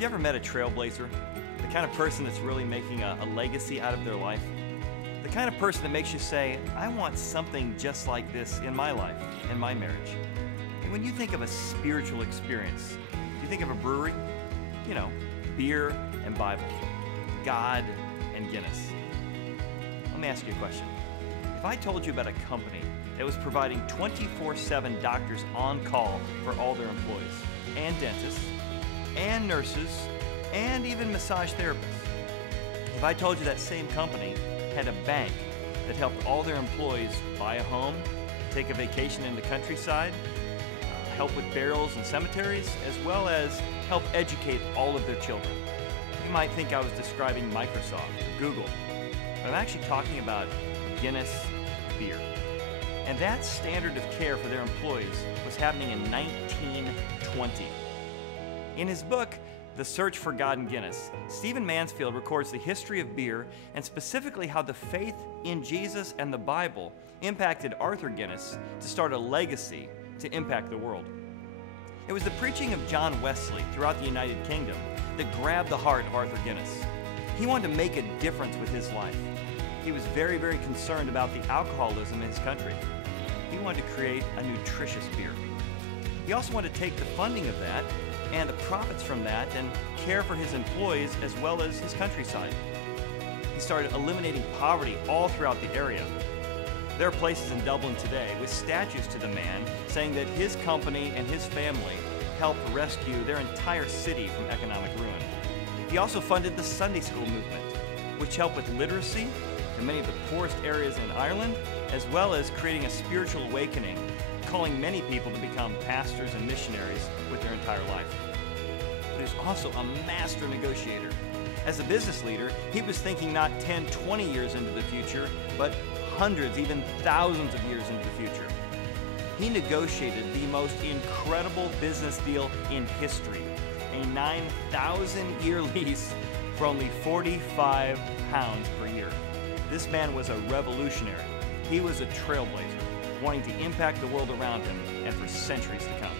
Have you ever met a trailblazer? The kind of person that's really making a legacy out of their life? The kind of person that makes you say, I want something just like this in my life, in my marriage. And when you think of a spiritual experience, do you think of a brewery? You know, beer and Bible, God and Guinness. Let me ask you a question. If I told you about a company that was providing 24/7 doctors on call for all their employees, and dentists, and nurses, and even massage therapists. If I told you that same company had a bank that helped all their employees buy a home, take a vacation in the countryside, help with burials and cemeteries, as well as help educate all of their children. You might think I was describing Microsoft or Google, but I'm actually talking about Guinness beer. And that standard of care for their employees was happening in 1920. In his book, The Search for God and Guinness, Stephen Mansfield records the history of beer and specifically how the faith in Jesus and the Bible impacted Arthur Guinness to start a legacy to impact the world. It was the preaching of John Wesley throughout the United Kingdom that grabbed the heart of Arthur Guinness. He wanted to make a difference with his life. He was very, very concerned about the alcoholism in his country. He wanted to create a nutritious beer. He also wanted to take the funding of that and the profits from that and care for his employees as well as his countryside. He started eliminating poverty all throughout the area. There are places in Dublin today with statues to the man saying that his company and his family helped rescue their entire city from economic ruin. He also funded the Sunday school movement, which helped with literacy in many of the poorest areas in Ireland, as well as creating a spiritual awakening, calling many people to become pastors and missionaries with their entire life. But he was also a master negotiator. As a business leader, he was thinking not 10, 20 years into the future, but hundreds, even thousands of years into the future. He negotiated the most incredible business deal in history, a 9,000-year lease for only 45 pounds per year. This man was a revolutionary. He was a trailblazer, wanting to impact the world around him and for centuries to come.